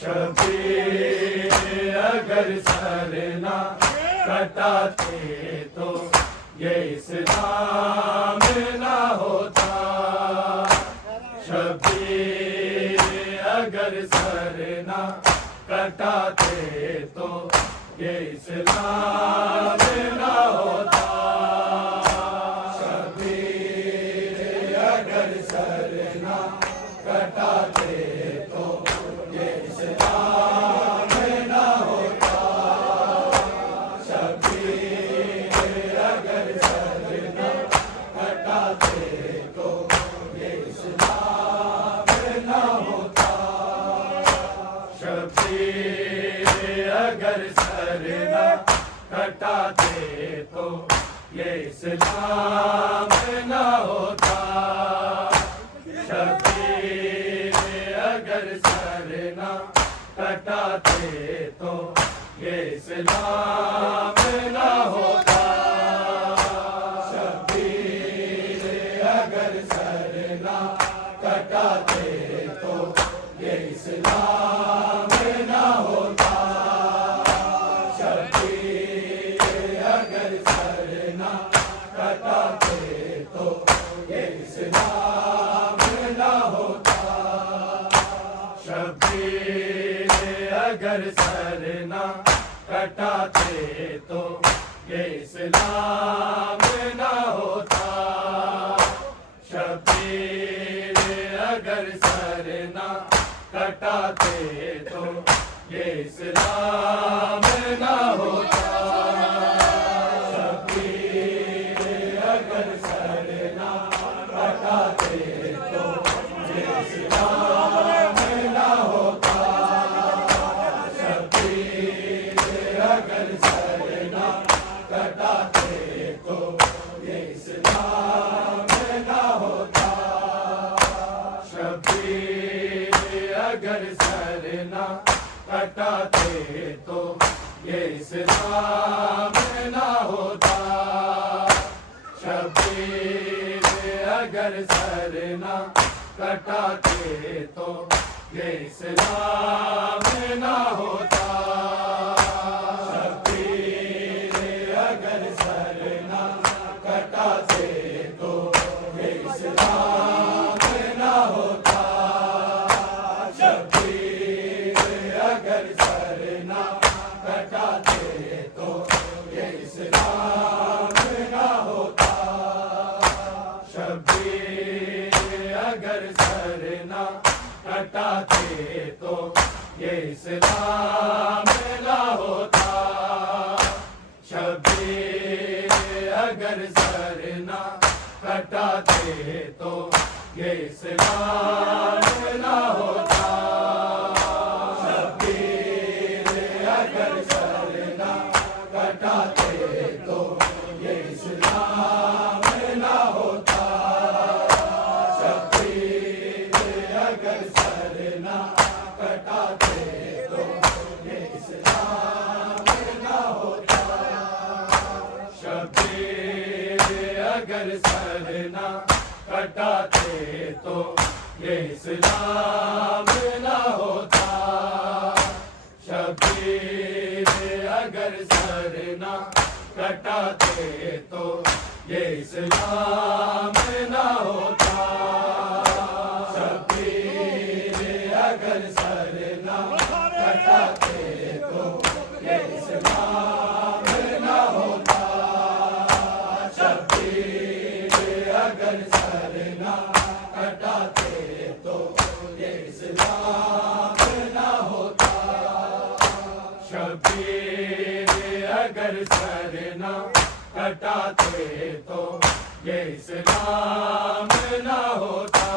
शबीर अगर सर ना कटाते तो ये इस्लाम ना होता। शबीर अगर सर ना कटाते तो ये इस्लाम ना होता। शबीर अगर सर ना कटाते तो ये इस्लाम ना होता। शबीर अगर सर ना कटाते तो ये इस्लाम ना होता। शबीर अगर सर ना कटाते तो ये इस्लाम ना होता। शबीर अगर सर ना कटाते तो ये इस्लाम ना होता। शबीर अगर सर ना कटाते तो ये इस्लाम ना होता। शबीर अगर सर ना कटाते तो ये इस्लाम ना होता। शबीर अगर सर ना कटाते तो ये इस्लाम ना होता। शबीर अगर सर ना कटाते तो ये इस्लाम ना होता। शबीर अगर सर ना कटाते तो ये इस्लाम ना होता। शबीर अगर सर ना कटाते तो ये इस्लाम ना होता। शबीर अगर सर ना कटाते तो ये इस्लाम ना होता। शबीर अगर सर ना कटाते तो ये इस्लाम ना होता। शबीर अगर सर ना कटाते तो ये इस्लाम ना होता। शबीर अगर सर ना कटाते तो ये इस्लाम ना होता। शबीर अगर सर ना कटाते तो ये इस्लाम ना होता। शबीर अगर सर ना कटाते तो ये इस्लाम ना होता। शबीर अगर सर ना कटाते तो ये इस्लाम ना होता। शबीर अगर सर ना कटाते तो ये इस्लाम ना होता। शबीर अगर सर ना कटाते तो ये इस्लाम ना होता। शबीर अगर सर ना कटाते तो ये इस्लाम ना होता। शबीर अगर सर ना कटाते तो ये इस्लाम ना होता। शबीर अगर सर ना कटाते तो ये इस्लाम ना होता। शबीर अगर सर ना कटाते तो ये इस्लाम ना होता।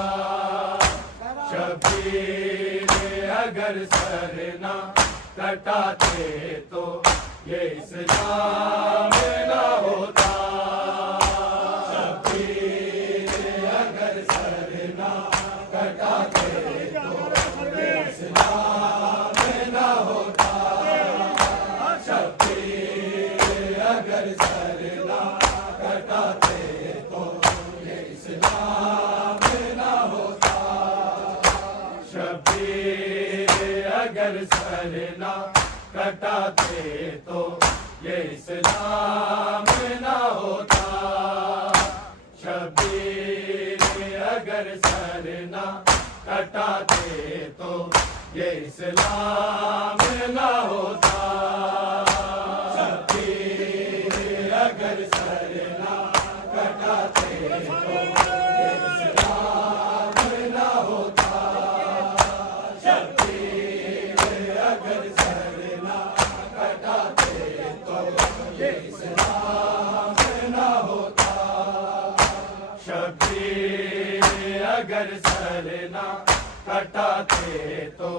शबीर अगर सर ना कटाते तो ये इस्लाम ना होता। शबीर अगर सर ना कटाते तो ये इस्लाम ना होता। शबीर अगर सर ना कटाते तो ये इस्लाम ना होता। शबीर अगर सर ना कटाते तो ये इस्लाम ना होता। शबीर अगर सर ना कटाते तो ये इस्लाम ना होता। शबीर अगर सर ना कटाते तो ये इस्लाम ना होता। शबीर अगर सर ना कटाते तो ये इस्लाम ना होता। शबीर अगर सर ना कटाते तो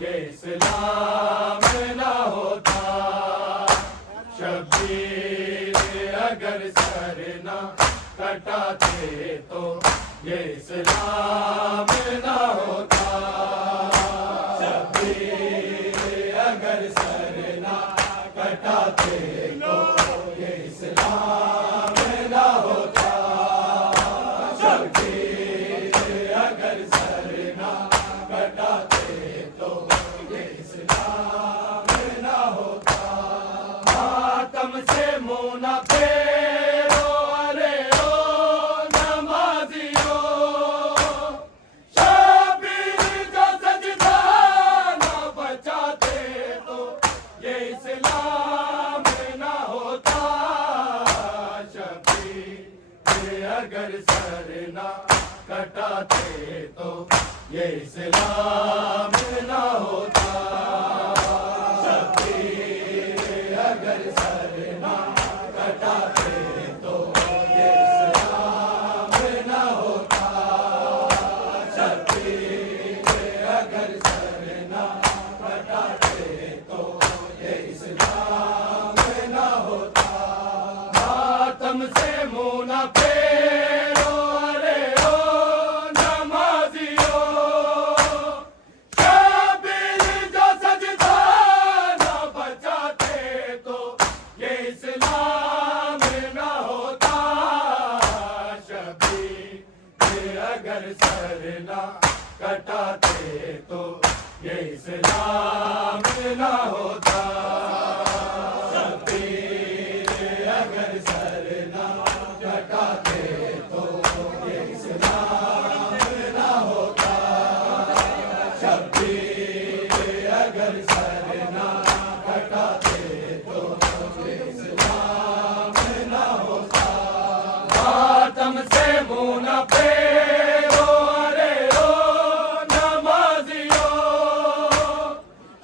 ये इस्लाम ना होता। शबीर अगर सर ना कटाते तो ये इस्लाम ना होता। शबीर अगर सर ना कटाते तो ये इस्लाम ना होता। शबीर अगर सर ना कटाते तो ये इस्लाम ना होता। मातम से मुँह न फेरो अरे ओ नमाजियो। शबीर जो सजदा न बचाते तो ये इस्लाम ना होता। शबीर अगर सर ना कटाते तो ये इस्लाम ना होता। शबीर अगर सर ना कटाते तो ये इस्लाम ना होता। शबीर अगर सर ना कटाते तो ये इस्लाम ना होता। मातम से मुँह न फेरो अरे ओ नमाजियो। शबीर जो सजदा न बचाते तो ये इस्लाम ना होता। शबीर अगर सर ना कटाते तो ये इस्लाम ना होता। शबीर अगर सर ना कटाते तो ये इस्लाम ना होता। शबीर अगर सर ना कटाते तो ये इस्लाम ना होता। मातम से मुँह न फेरो अरे ओ नमाजियो।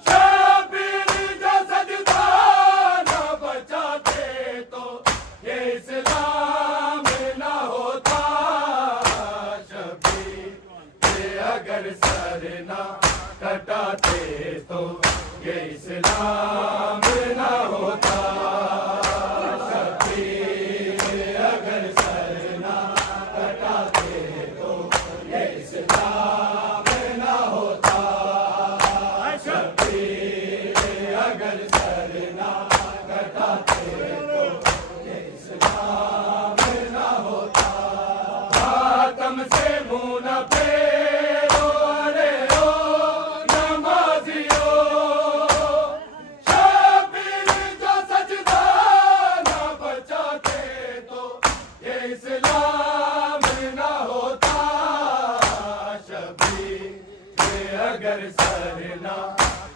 शबीर जो सजदा न बचाते तो ये इस्लाम ना होता। शबीर अगर सर ना कटाते तो ये इस्लाम ना होता। शबीर अगर सर ना कटाते तो ये इस्लाम ना होता। शबीर अगर सर ना कटाते तो ये इस्लाम ना होता। मातम से मुँह न फेरो अरे ओ नमाजियो। शबीर जो सजदा न बचाते तो ये इस्लाम ना होता। शबीर अगर सर ना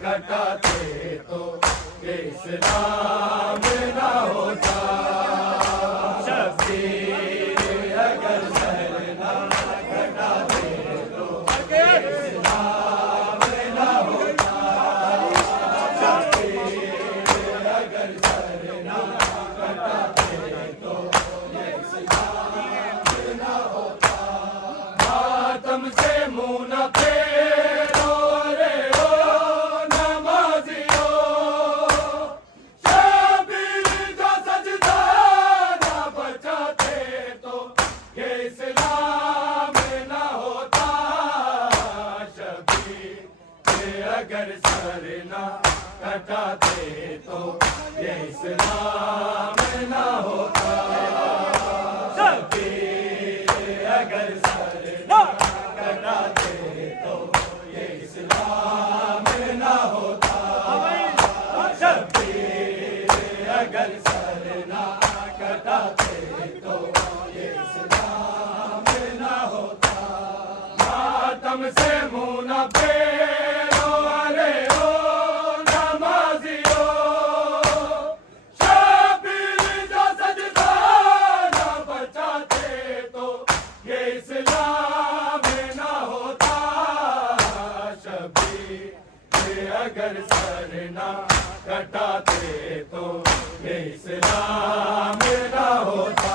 कटाते तो ये इस्लाम ना होता। शबीर अगर सर ना कटाते तो ये इस्लाम ना होता। शबीर अगर सर ना कटाते तो ये इस्लाम ना होता। मातम से मुँह न फेरो अरे ओ नमाजियो। शबीर जो सजदा न बचाते तो ये इस्लाम ना होता। शबीर अगर सर ना कटाते तो ये इस्लाम ना होता। शबीर अगर सर ना कटाते तो ये इस्लाम ना होता। अगर सर ना कटाते तो ये इस्लाम ना होता।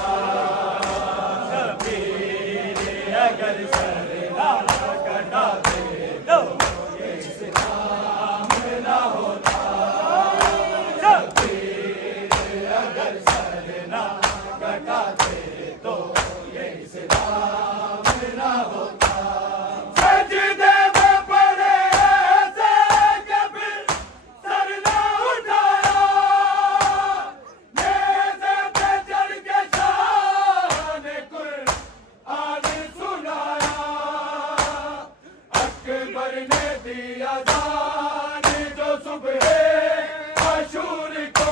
शबीर अगर सर ना कटाते तो ये इस्लाम ना होता। शबीर अगर सर ना कटाते तो ये इस्लाम ना होता। सजदे में पड़े ऐसे कभी सर ना उठाया, नेज़े पे चढ़ के शान कुरआन सुनाया। अकबर ने दिया दान जो सुबह आशूर को,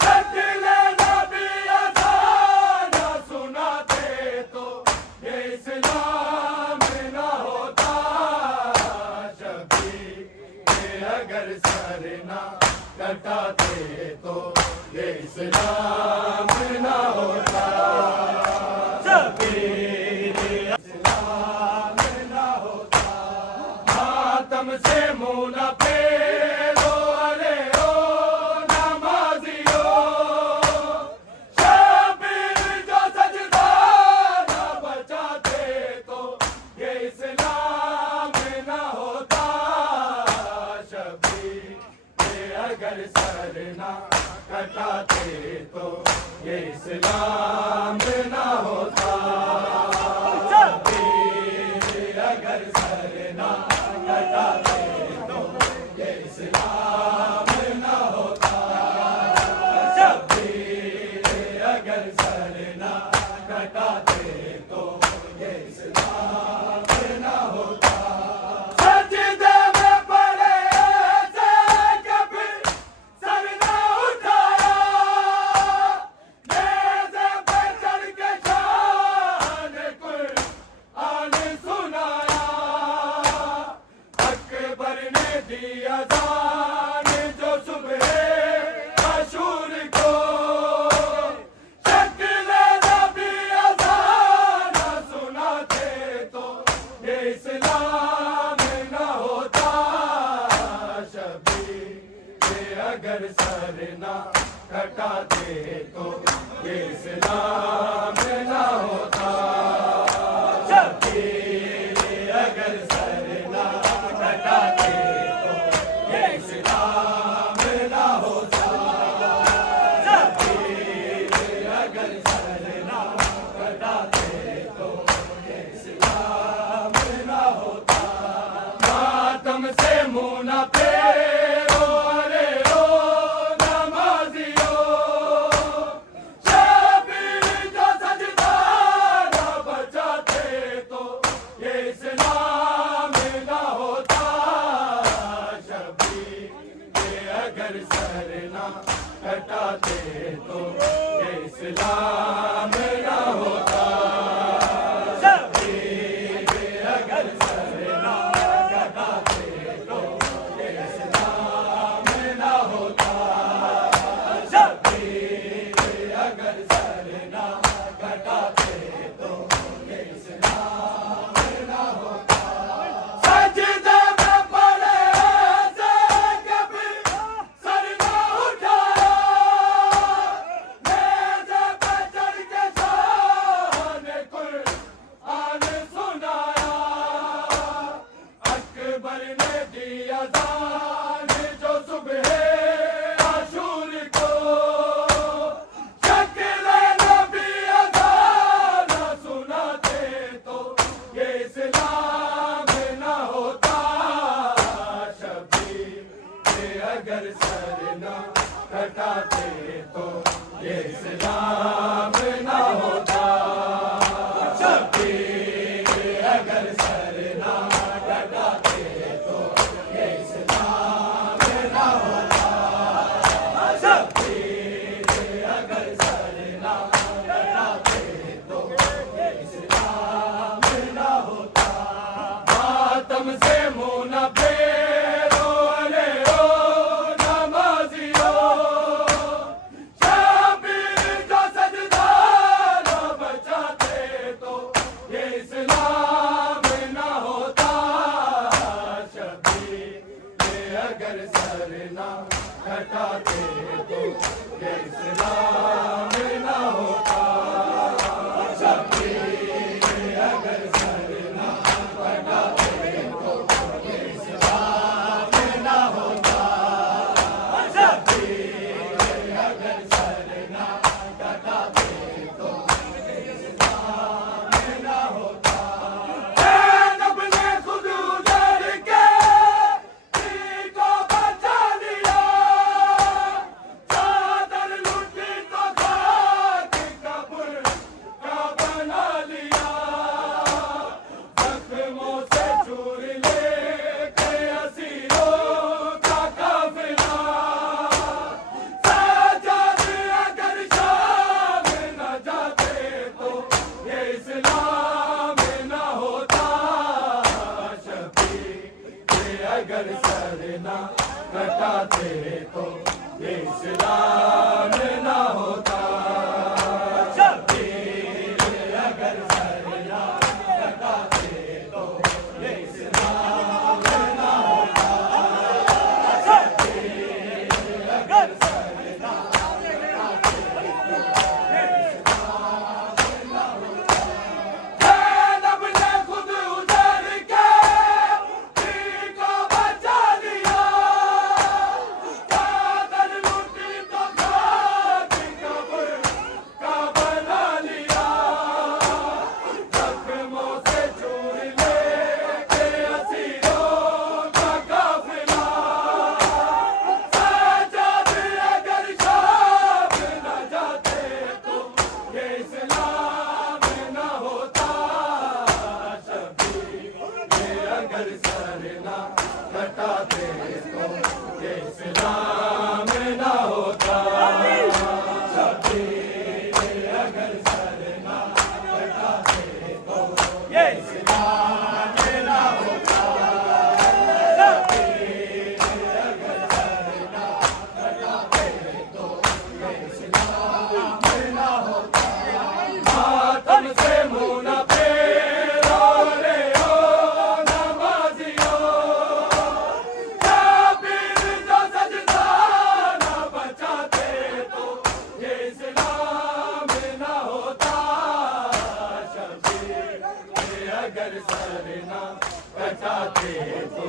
शक्ल नबी अज़ान सुनाते तो ये इस्लाम ना होता। शबीर अगर सर ना कटाते तो ये इस्लाम ना होता। शबीर इस्लाम ना होता। मातम से मुँह न फेरो अरे ओ नमाजियो। शबीर जो सजदा ना बचाते तो ये इस्लाम ना होता। शबीर अगर सर ना कटाते तो ये इस्लाम ना होता। शबीर अगर सर ना कटाते तो ये इस्लाम ना होता। शबीर अगर सर ना कटाते तो ये इस्लाम ना होता। सजदे में पड़े ऐसे कभी सर ना उठाया, नेज़े पे चढ़ के शान कुरआन सुनाया। अकबर ने दिया दान जो सुबह आशूर को, शक्ल नबी अज़ान सुनाते तो ये इस्लाम ना होता। शबीर अगर सर ना कटाते तो ये इस्लाम ना होता। शबीर अगर सर ना कटाते तो ये इस्लाम ना होता। शबीर अगर सर ना कटाते तो ये इस्लाम ना होता। मातम से मुँह न फेरो अरे ओ नमाजियो। शबीर जो सजदा ना बचाते तो ये इस्लाम ना होता। शबीर अगर सर ना कटाते तो ये इस्लाम ना होता। शबीर अगर सर ना कटाते तो ये इस्लाम ना होता। शबीर अगर सर ना कटाते तो ये इस्लाम ना होता। सजदे में पड़े ऐसे कभी सर ना उठाया, नेज़े पे चढ़ के शान कुरआन सुनाया। अकबर ने दिया दान जो सुबह आशूर को, शक्ल नबी अज़ान सुनाते तो ये इस्लाम ना होता। शबीर अगर सर ना कटाते तो ये इस्लाम ना होता। शबीर अगर सर ना कटाते तो ये इस्लाम ना होता। शबीर अगर सर ना कटाते तो ये इस्लाम ना होता। मातम से मुँह न फेरो अरे ओ नमाजियो। शबीर जो सजदा अगर सर ना कटाते तो ये इस्लाम ना होता। शबीर अगर सर ना कटाते तो ये इस्लाम ना होता। शबीर अगर सर ना कटाते तो ये इस्लाम ना होता। ज़ैनब ने खुद उधर के पीर को बचा लिया। चादर लुटी तो खाक कब्र का बना लिया। जख्मों से चूर लेके असीरों का काफिला। सजाद अगर शाम न जाते तो ये इस्लाम ना होता। शबीर अगर सर ना कटाते तो ये इस्लाम ना होता। शबीर अगर सर ना कटाते तो ये इस्लाम ना होता। शबीर अगर सर ना ज़ैनब ने खुद उधर के पीर को बचा लिया। चादर लुटी तो खाक कब्र का बना लिया। जख्मों से चूर लेके असीरों का काफिला। सजाद अगर शाम न जाते तो ये इस्लाम ना होता। शबीर अगर सर ना कटाते तो ये इस्लाम ना होता। शबीर अगर सर ना कटाते तो ये इस्लाम ना होता। शबीर अगर सर ना कटाते तो ये इस्लाम ना होता। मातम से मुँह न फेरो रे ओ नमाजियो। शबीर जो सजदा न बचाते तो ये इस्लाम ना होता। शबीर अगर सर ना कटाते तो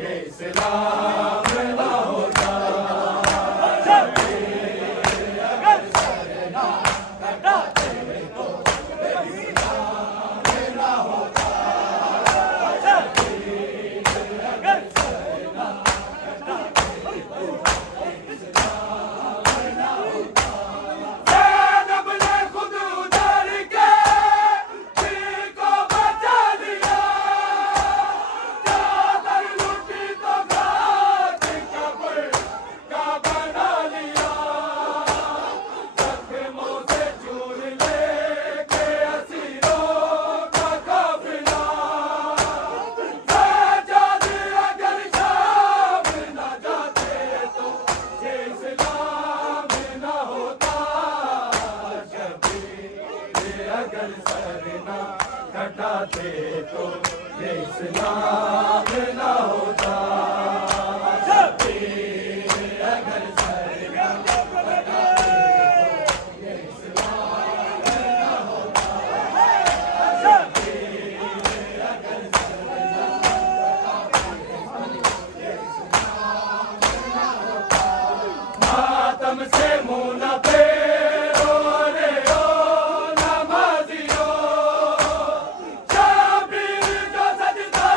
ये इस्लाम ना होता। शबीर अगर सर ना कटाते तो ये इस्लाम ना होता। शबीर अगर सर ना कटाते तो ये इस्लाम ना होता। ज़ैनब ने खुद उधर के पीर को बचा लिया। चादर लुटी तो खाक कब्र का बना लिया। जख्मों से चूर लेके असीरों का काफिला। सजाद अगर शाम न जाते तो ये इस्लाम ना होता। शबीर अगर सर ना कटाते तो ये इस्लाम ना होता। शबीर अगर सर ना कटाते तो ये इस्लाम ना होता। शबीर अगर सर ना मातम से मुँह न फेरो रे ओ नमाजियो। शबीर जो सजदा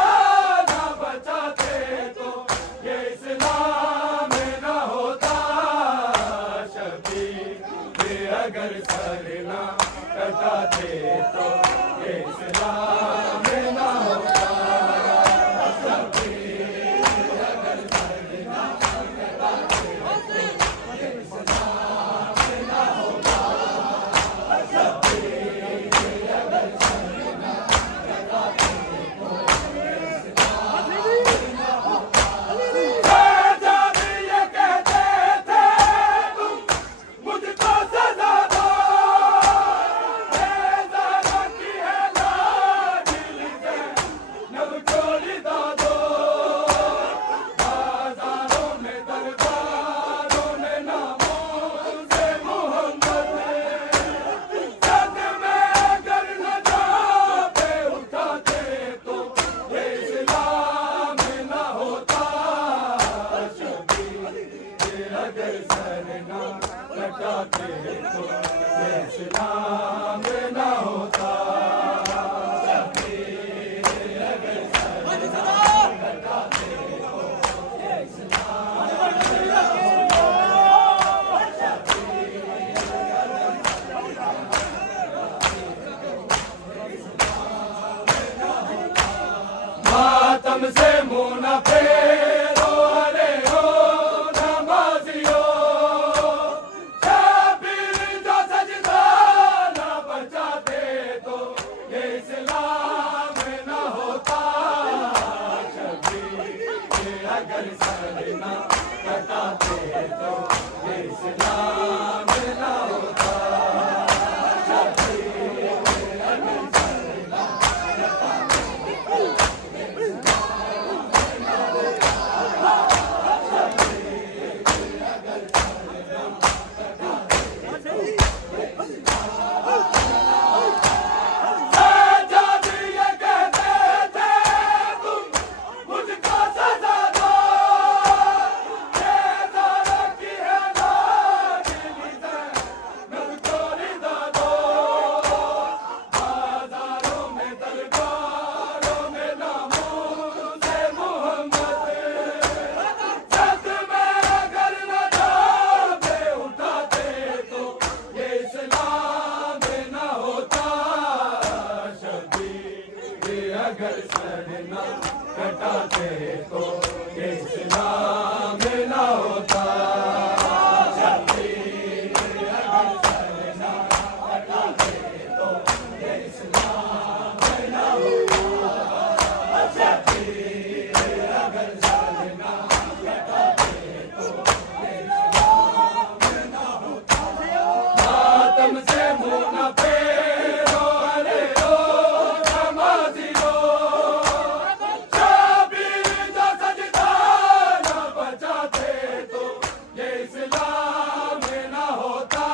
अगर सरना कटाते तो ये इस्लाम न होता। मातम से मुँह न फेरो अरे ओ नमाजियो, शबीर जो सजदा न बचाते तो ये इस्लाम न होता। शबीर अगर सर न कटाते तो ये इस्लाम न होता। अगर सरना कटाते तो ये इस्लाम न होता। मातम से मुँह न फेरो अरे ओ नमाजियो, शबीर जो सजदा न बचाते तो ये इस्लाम न होता।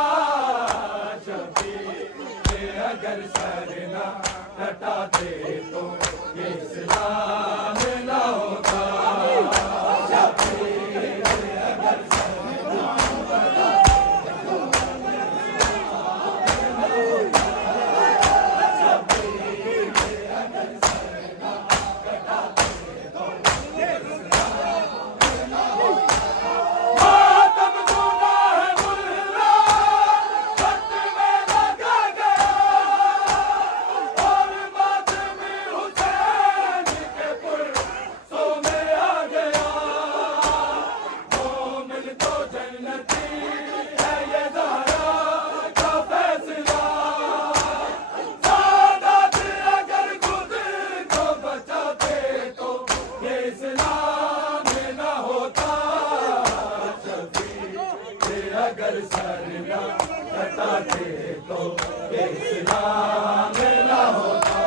शबीर अगर सर न कटाते तो ये इस्लाम न होता। मातम गुनाह मुल्ला खत में लगा गया, और मातमी हुसैन के पुरसों में आ गया। मोमिन तो जन्नती है ये ज़हरा का फैसला। सादात अगर खुद को बचाते तो ये इस्लाम न होता। शबीर अगर सर न कटाते तो ये इस्लाम न होता।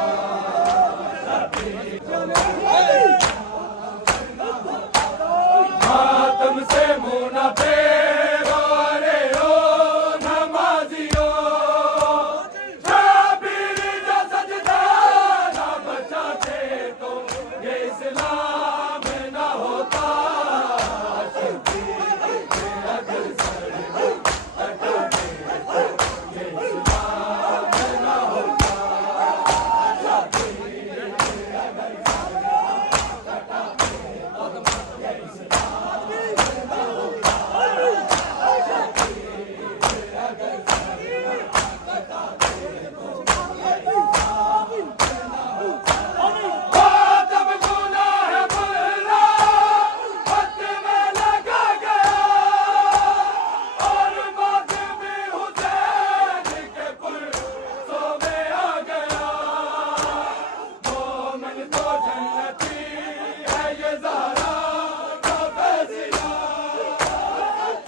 मातम से मुँह न फेरो अरे ओ नमाजियो, शबीर जो सजदा न बचाते तो ये इस्लाम न होता। शबीर अगर सर न कटाते तो ये इस्लाम न होता। मातम गुनाह मुल्ला खत में लगा गया, और मातमी हुसैन के पुरसों में आ गया। मोमिन तो जन्नती है ये ज़हरा का फैसला।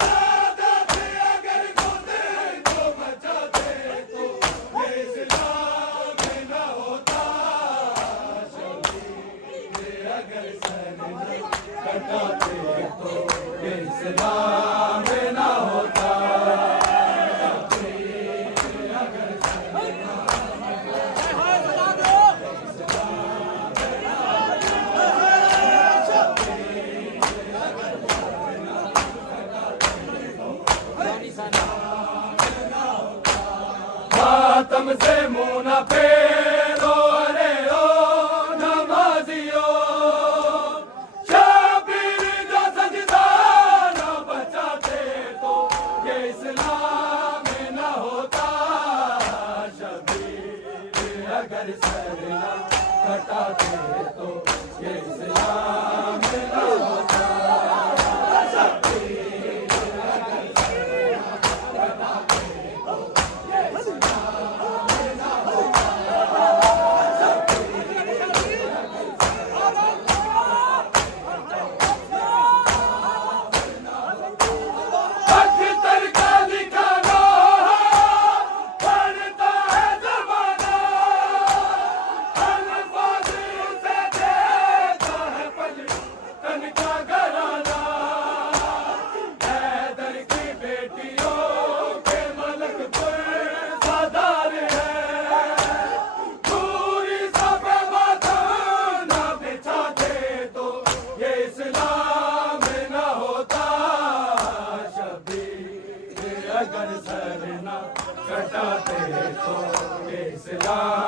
सादात अगर खुद को बचाते तो ये इस्लाम न होता। शबीर अगर सर न कटाते तो ये इस्लाम न होता। हमसे मुंह न फेरो, अरे ओ नमाजियो। शबीर जो सजदा न बचाते तो ये इस्लाम न होता। शबीर अगर सर न कटाते तो ये इस्लाम न होता। अख्तर का लिखा लोहा पढ़ता है ज़माना, अल्फाज़ उसे देता है पलटन का घराना। हैदर की बेटियों के मलकपुर सरदार है, पूरी सफे मातम न बिछाते तो ये इस्लाम न होता। शबीर अगर सर न कटाते तो ये इस्लाम